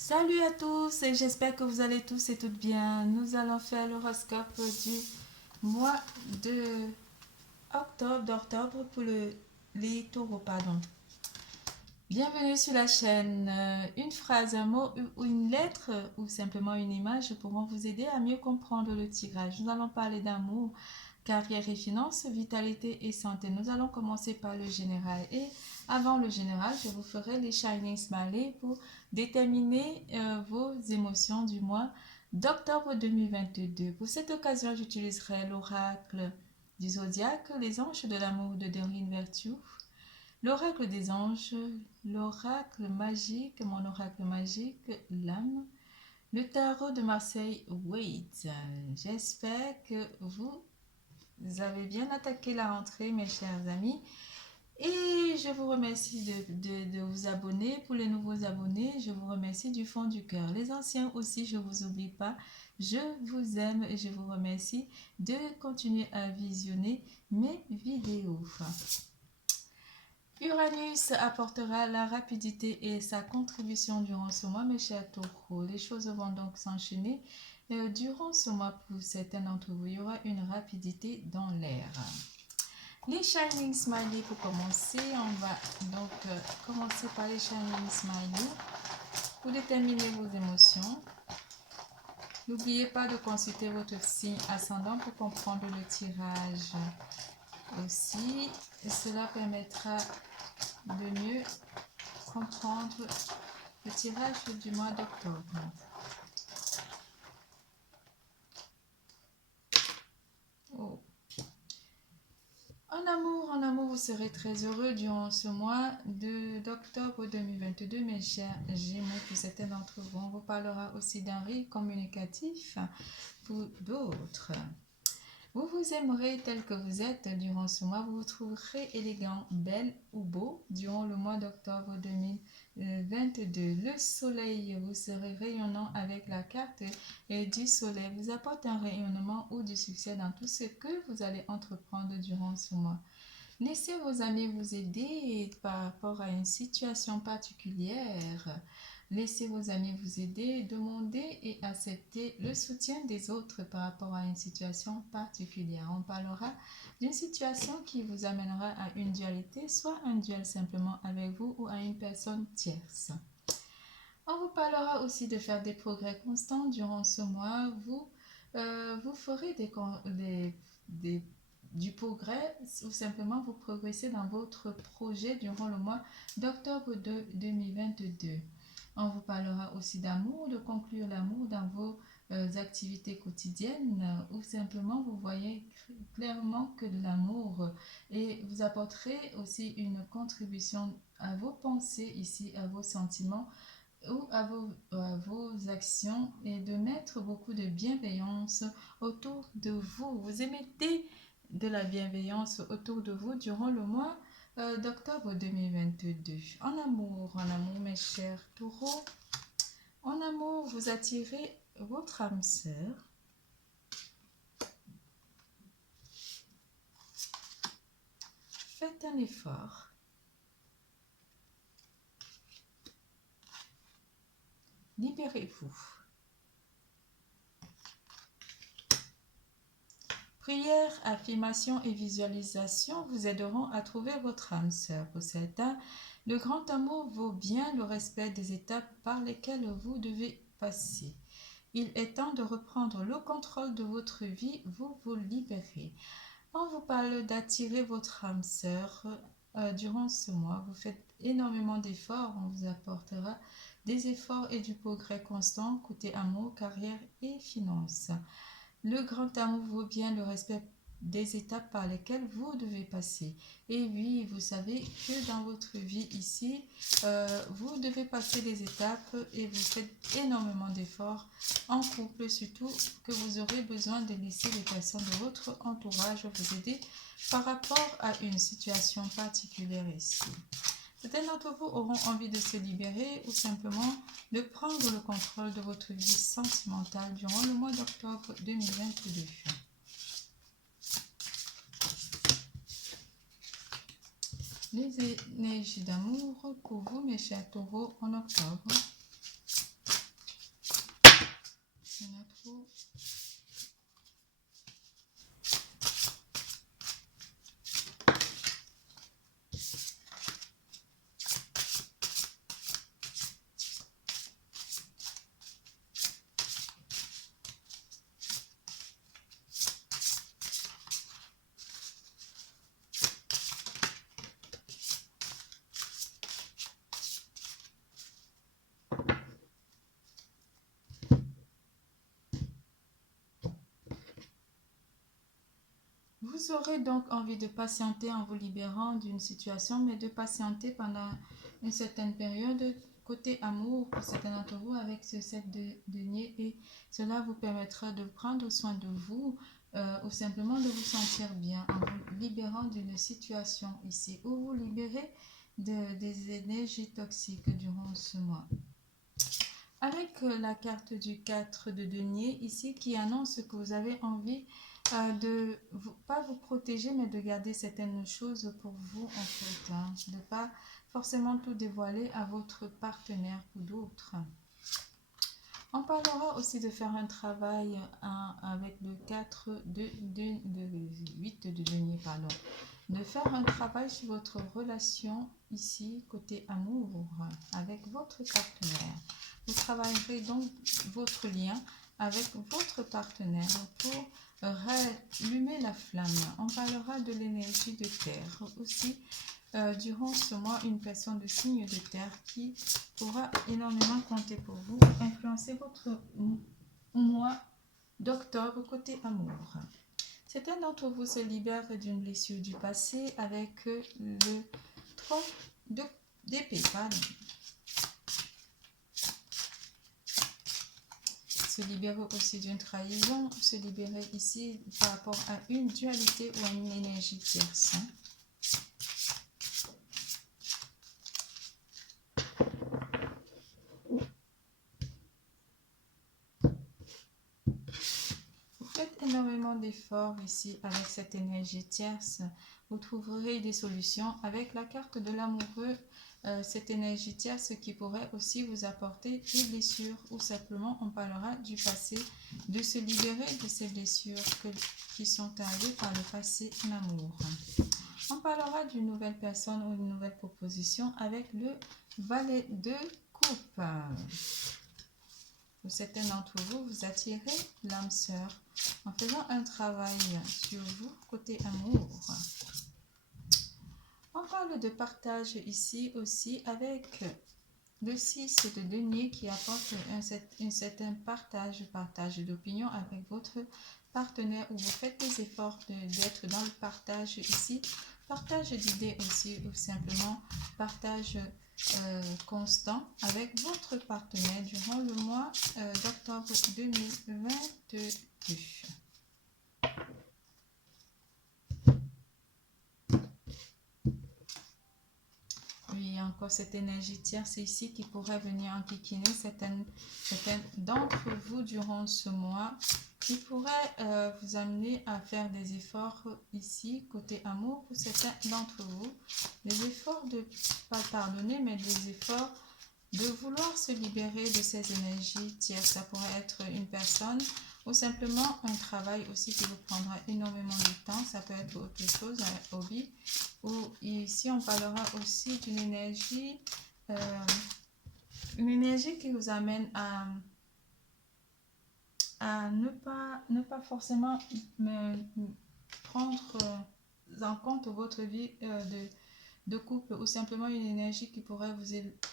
Salut à tous et j'espère que vous allez tous et toutes bien. Nous allons faire l'horoscope du mois de d'octobre pour les taureaux, pardon. Bienvenue sur la chaîne. Une phrase, un mot ou une lettre ou simplement une image pourront vous aider à mieux comprendre le tirage. Nous allons parler d'amour, carrière et finances, vitalité et santé. Nous allons commencer par le général. Et avant le général, je vous ferai les Shining Smiley pour déterminer vos émotions du mois d'octobre 2022. Pour cette occasion, j'utiliserai l'oracle du zodiaque, les anges de l'amour de Doreen Virtue, l'oracle des anges, l'oracle magique, mon oracle magique, l'âme, le tarot de Marseille Wade. J'espère que vous avez bien attaqué la rentrée, mes chers amis. Et je vous remercie de vous abonner. Pour les nouveaux abonnés, je vous remercie du fond du cœur. Les anciens aussi, je ne vous oublie pas. Je vous aime et je vous remercie de continuer à visionner mes vidéos. Uranus apportera la rapidité et sa contribution durant ce mois, mes chers taureaux. Les choses vont donc s'enchaîner. Durant ce mois, pour certains d'entre vous, il y aura une rapidité dans l'air. Les Shining Smiley pour commencer. On va donc commencer par les Shining Smiley pour déterminer vos émotions. N'oubliez pas de consulter votre signe ascendant pour comprendre le tirage. Aussi, cela permettra de mieux comprendre le tirage du mois d'octobre. Oh. En amour, vous serez très heureux durant ce mois d'octobre 2022, mes chers Gémeaux. Pour certains d'entre vous, on vous parlera aussi d'un rire communicatif pour d'autres. Vous vous aimerez tel que vous êtes durant ce mois. Vous vous trouverez élégant, belle ou beau durant le mois d'octobre 2022. Le soleil, vous serez rayonnant avec la carte du soleil. Vous apporte un rayonnement ou du succès dans tout ce que vous allez entreprendre durant ce mois. Laissez vos amis vous aider par rapport à une situation particulière. Laissez vos amis vous aider, demandez et acceptez le soutien des autres par rapport à une situation particulière. On parlera d'une situation qui vous amènera à une dualité, soit un duel simplement avec vous ou à une personne tierce. On vous parlera aussi de faire des progrès constants durant ce mois. Vous ferez du progrès ou simplement vous progressez dans votre projet durant le mois d'octobre de 2022. On vous parlera aussi d'amour, de conclure l'amour dans vos activités quotidiennes ou simplement vous voyez clairement que de l'amour et vous apporterez aussi une contribution à vos pensées ici, à vos sentiments ou à vos actions et de mettre beaucoup de bienveillance autour de vous. Vous émettez de la bienveillance autour de vous durant le mois d'octobre 2022. En amour, mes chers taureaux, en amour, vous attirez votre âme sœur. Faites un effort. Libérez-vous. Prière, affirmation et visualisation vous aideront à trouver votre âme sœur. Pour certains, le grand amour vaut bien le respect des étapes par lesquelles vous devez passer. Il est temps de reprendre le contrôle de votre vie, vous vous libérez. On vous parle d'attirer votre âme sœur durant ce mois. Vous faites énormément d'efforts, on vous apportera des efforts et du progrès constant côté amour, carrière et finances. Le grand amour vaut bien le respect des étapes par lesquelles vous devez passer. Et oui, vous savez que dans votre vie ici, vous devez passer des étapes et vous faites énormément d'efforts en couple, surtout que vous aurez besoin de laisser les personnes de votre entourage vous aider par rapport à une situation particulière ici. Certains d'entre vous auront envie de se libérer ou simplement de prendre le contrôle de votre vie sentimentale durant le mois d'octobre 2022. Les énergies d'amour pour vous, mes chers taureaux, en octobre. Vous aurez donc envie de patienter en vous libérant d'une situation, mais de patienter pendant une certaine période côté amour pour certains d'entre vous avec ce 7 de denier, et cela vous permettra de prendre soin de vous ou simplement de vous sentir bien en vous libérant d'une situation ici, ou vous libérez des énergies toxiques durant ce mois. Avec la carte du 4 de denier ici qui annonce que vous avez envie de pas vous protéger, mais de garder certaines choses pour vous en fait, hein, de ne pas forcément tout dévoiler à votre partenaire ou d'autres. On parlera aussi de faire un travail avec le 4 de 8 de denier, pardon. De faire un travail sur votre relation ici, côté amour, avec votre partenaire. Vous travaillerez donc votre lien avec votre partenaire pour rallumer la flamme. On parlera de l'énergie de terre aussi. Durant ce mois, une personne de signe de terre qui pourra énormément compter pour vous, influencer votre mois d'octobre côté amour. Certains d'entre vous se libèrent d'une blessure du passé avec le 3 d'épée. Se libérer aussi d'une trahison, se libérer ici par rapport à une dualité ou à une énergie tierce. Faites énormément d'efforts ici avec cette énergie tierce. Vous trouverez des solutions avec la carte de l'amoureux, cette énergie tierce qui pourrait aussi vous apporter des blessures, ou simplement on parlera du passé, de se libérer de ces blessures qui sont arrivées par le passé en amour. On parlera d'une nouvelle personne ou une nouvelle proposition avec le valet de coupe. Pour certains d'entre vous, vous attirez l'âme sœur en faisant un travail sur vous côté amour. On parle de partage ici aussi avec le 6 de denier qui apporte un certain partage d'opinion avec votre partenaire, où vous faites des efforts d'être dans le partage ici. Partage d'idées aussi, ou simplement partage constant avec votre partenaire durant le mois d'octobre 2022. Oui, encore cette énergie tierce ici qui pourrait venir enquiquiner certaines d'entre vous durant ce mois, qui pourrait vous amener à faire des efforts ici, côté amour, pour certains d'entre vous. Des efforts de, pas pardonner, mais des efforts de vouloir se libérer de ces énergies tierces. Ça pourrait être une personne ou simplement un travail aussi qui vous prendra énormément de temps. Ça peut être autre chose, un hobby. Ou ici, on parlera aussi d'une énergie qui vous amène à ne pas forcément prendre en compte votre vie de couple, ou simplement une énergie qui pourrait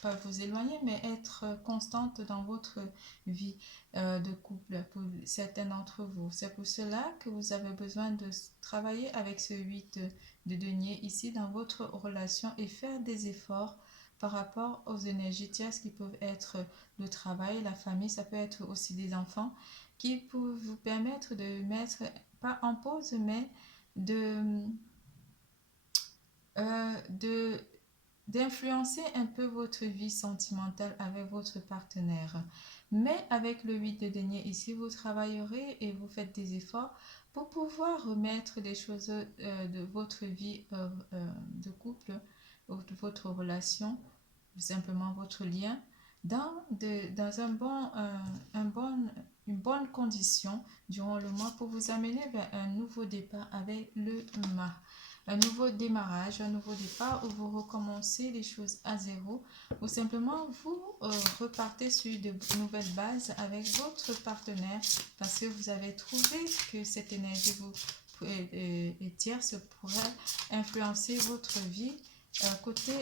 pas vous éloigner, mais être constante dans votre vie de couple pour certains d'entre vous. C'est pour cela que vous avez besoin de travailler avec ce 8 de denier ici dans votre relation et faire des efforts par rapport aux énergies tierces qui peuvent être le travail, la famille, ça peut être aussi des enfants qui peuvent vous permettre de mettre, pas en pause, mais d'influencer un peu votre vie sentimentale avec votre partenaire. Mais avec le 8 de denier ici, vous travaillerez et vous faites des efforts pour pouvoir remettre des choses de votre vie de couple, de votre relation, ou simplement votre lien, dans une bonne condition durant le mois pour vous amener vers un nouveau départ avec le mât. Un nouveau démarrage, un nouveau départ où vous recommencez les choses à zéro, ou simplement vous repartez sur de nouvelles bases avec votre partenaire parce que vous avez trouvé que cette énergie tierce pourrait influencer votre vie côté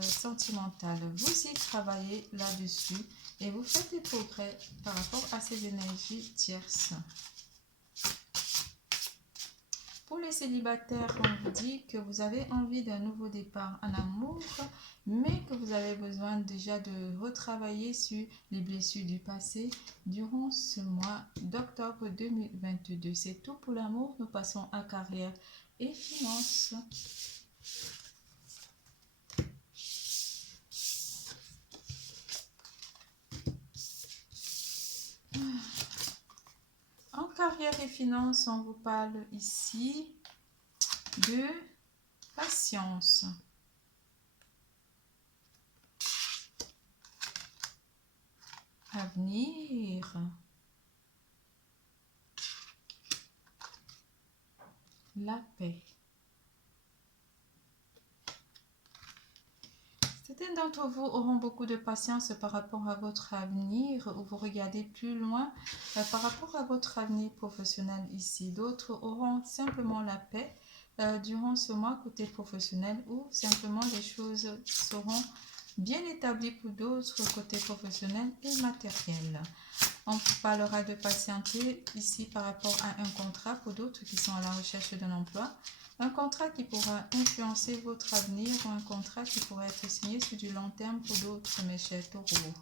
sentimental. Vous y travaillez là-dessus et vous faites des progrès par rapport à ces énergies tierces. Pour les célibataires, on vous dit que vous avez envie d'un nouveau départ en amour, mais que vous avez besoin déjà de retravailler sur les blessures du passé durant ce mois d'octobre 2022. C'est tout pour l'amour. Nous passons à carrière et finances. En carrière et finances, on vous parle ici de patience. Avenir. La paix. Certains d'entre vous auront beaucoup de patience par rapport à votre avenir ou vous regardez plus loin par rapport à votre avenir professionnel ici. D'autres auront simplement la paix durant ce mois côté professionnel ou simplement les choses seront bien établies pour d'autres côté professionnel et matériel. On parlera de patienter ici par rapport à un contrat pour d'autres qui sont à la recherche d'un emploi. Un contrat qui pourra influencer votre avenir ou un contrat qui pourra être signé sur du long terme pour d'autres, mes chers taureaux.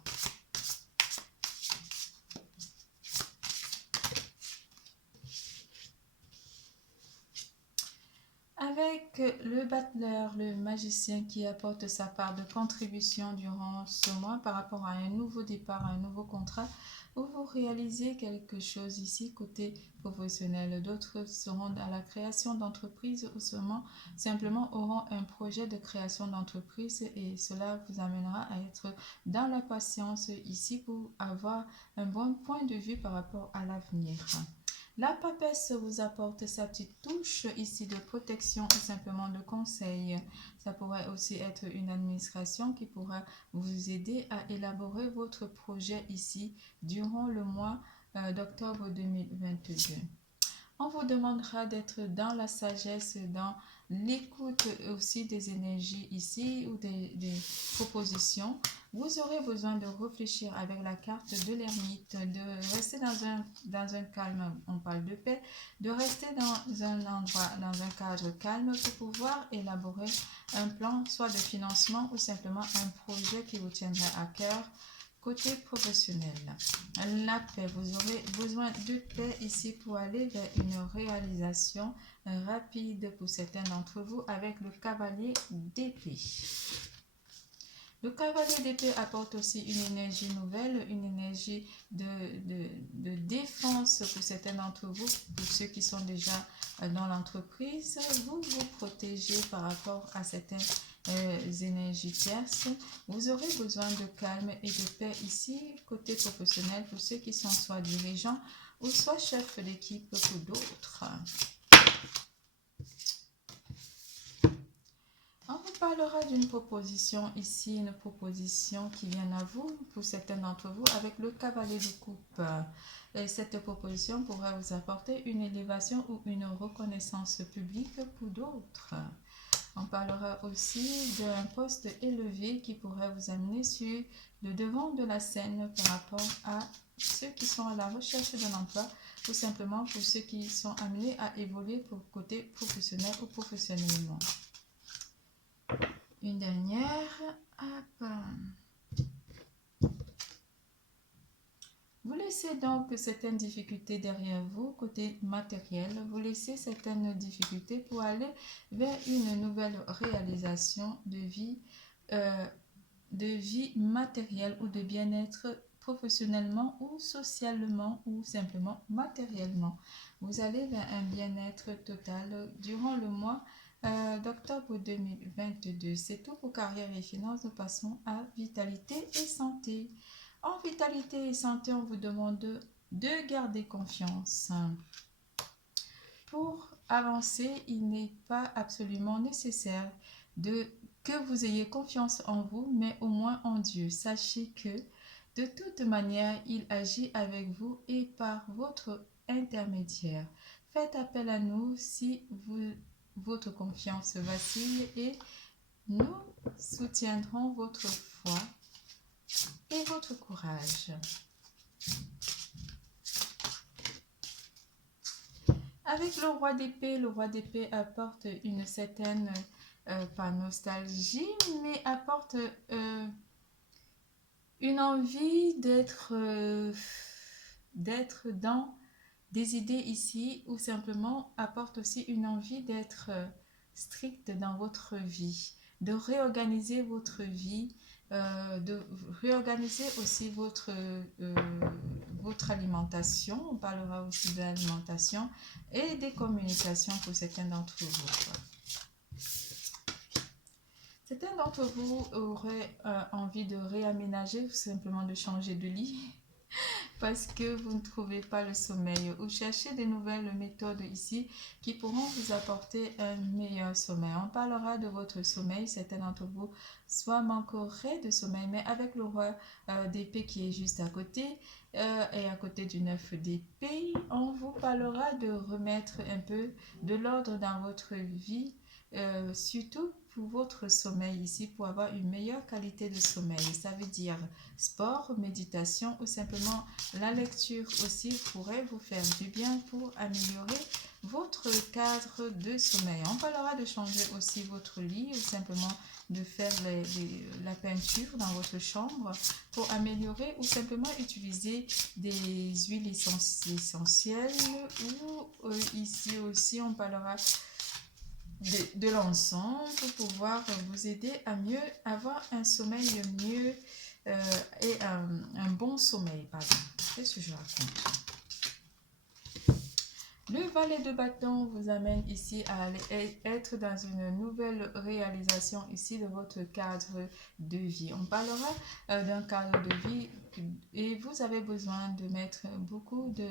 Avec le battleur, le magicien qui apporte sa part de contribution durant ce mois par rapport à un nouveau départ, un nouveau contrat, où vous réalisez quelque chose ici côté professionnel. D'autres seront dans la création d'entreprise ou simplement auront un projet de création d'entreprise et cela vous amènera à être dans la patience ici pour avoir un bon point de vue par rapport à l'avenir. La papesse vous apporte sa petite touche ici de protection ou simplement de conseil. Ça pourrait aussi être une administration qui pourra vous aider à élaborer votre projet ici durant le mois d'octobre 2022. On vous demandera d'être dans la sagesse, dans l'écoute aussi des énergies ici ou des propositions. Vous aurez besoin de réfléchir avec la carte de l'ermite, de rester dans un calme, on parle de paix, de rester dans un endroit, dans un cadre calme pour pouvoir élaborer un plan, soit de financement ou simplement un projet qui vous tiendrait à cœur. Côté professionnel, la paix, vous aurez besoin de paix ici pour aller vers une réalisation rapide pour certains d'entre vous avec le cavalier d'épée. Le cavalier d'épée apporte aussi une énergie nouvelle, une énergie de défense pour certains d'entre vous, pour ceux qui sont déjà dans l'entreprise. Vous vous protégez par rapport à certaines énergies tierces. Vous aurez besoin de calme et de paix ici, côté professionnel, pour ceux qui sont soit dirigeants ou soit chefs d'équipe pour d'autres. On vous parlera d'une proposition ici, une proposition qui vient à vous, pour certains d'entre vous, avec le cavalier de coupe. Et cette proposition pourrait vous apporter une élévation ou une reconnaissance publique pour d'autres. On parlera aussi d'un poste élevé qui pourrait vous amener sur le devant de la scène par rapport à ceux qui sont à la recherche d'un emploi ou simplement pour ceux qui sont amenés à évoluer pour côté professionnel ou professionnellement. Une dernière. Vous laissez donc certaines difficultés derrière vous, côté matériel. Vous laissez certaines difficultés pour aller vers une nouvelle réalisation de vie matérielle ou de bien-être professionnellement ou socialement ou simplement matériellement. Vous allez vers un bien-être total durant le mois d'octobre 2022. C'est tout pour carrière et finances. Nous passons à vitalité et santé. En vitalité et santé, on vous demande de garder confiance. Pour avancer, il n'est pas absolument nécessaire que vous ayez confiance en vous, mais au moins en Dieu. Sachez que de toute manière, il agit avec vous et par votre intermédiaire. Faites appel à nous si votre confiance vacille et nous soutiendrons votre foi et votre courage. Avec le roi d'épée apporte une certaine, pas nostalgie, mais apporte une envie d'être dans des idées ici, ou simplement apporte aussi une envie d'être strict dans votre vie, de réorganiser votre vie, de réorganiser aussi votre alimentation. On parlera aussi de l'alimentation et des communications pour certains d'entre vous. Certains d'entre vous auraient envie de réaménager ou simplement de changer de lit parce que vous ne trouvez pas le sommeil ou cherchez des nouvelles méthodes ici qui pourront vous apporter un meilleur sommeil. On parlera de votre sommeil. Certains d'entre vous soit manqueraient de sommeil, mais avec le roi d'épée qui est juste à côté et à côté du 9 d'épée, on vous parlera de remettre un peu de l'ordre dans votre vie, surtout pour votre sommeil ici, pour avoir une meilleure qualité de sommeil. Ça veut dire sport, méditation ou simplement la lecture aussi pourrait vous faire du bien pour améliorer votre cadre de sommeil. On parlera de changer aussi votre lit ou simplement de faire la peinture dans votre chambre pour améliorer, ou simplement utiliser des huiles essentielles, ou ici aussi on parlera de l'encens pour pouvoir vous aider à mieux avoir un sommeil mieux et un bon sommeil. Pardon. Qu'est-ce que je raconte? Le valet de bâton vous amène ici à aller être dans une nouvelle réalisation ici de votre cadre de vie. On parlera d'un cadre de vie et vous avez besoin de mettre beaucoup de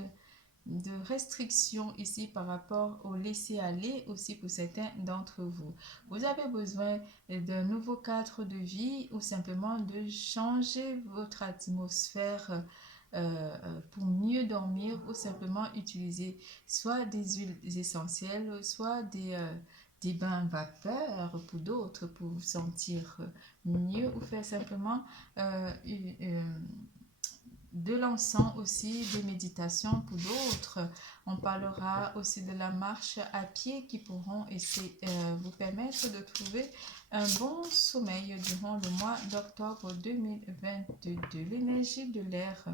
restrictions ici par rapport au laisser-aller aussi pour certains d'entre vous. Vous avez besoin d'un nouveau cadre de vie ou simplement de changer votre atmosphère pour mieux dormir, ou simplement utiliser soit des huiles essentielles, soit des bains vapeur pour d'autres, pour vous sentir mieux, ou faire simplement de l'encens aussi, de méditation pour d'autres. On parlera aussi de la marche à pied qui pourront vous permettre de trouver un bon sommeil durant le mois d'octobre 2022. L'énergie de l'air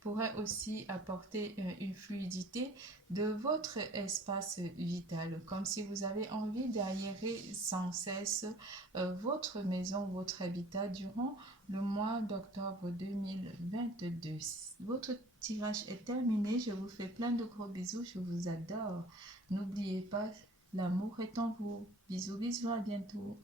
pourrait aussi apporter une fluidité de votre espace vital, comme si vous avez envie d'aérer sans cesse votre maison, votre habitat durant le mois d'octobre 2022. Votre tirage est terminé. Je vous fais plein de gros bisous. Je vous adore. N'oubliez pas, l'amour est en vous. Bisous, bisous, à bientôt.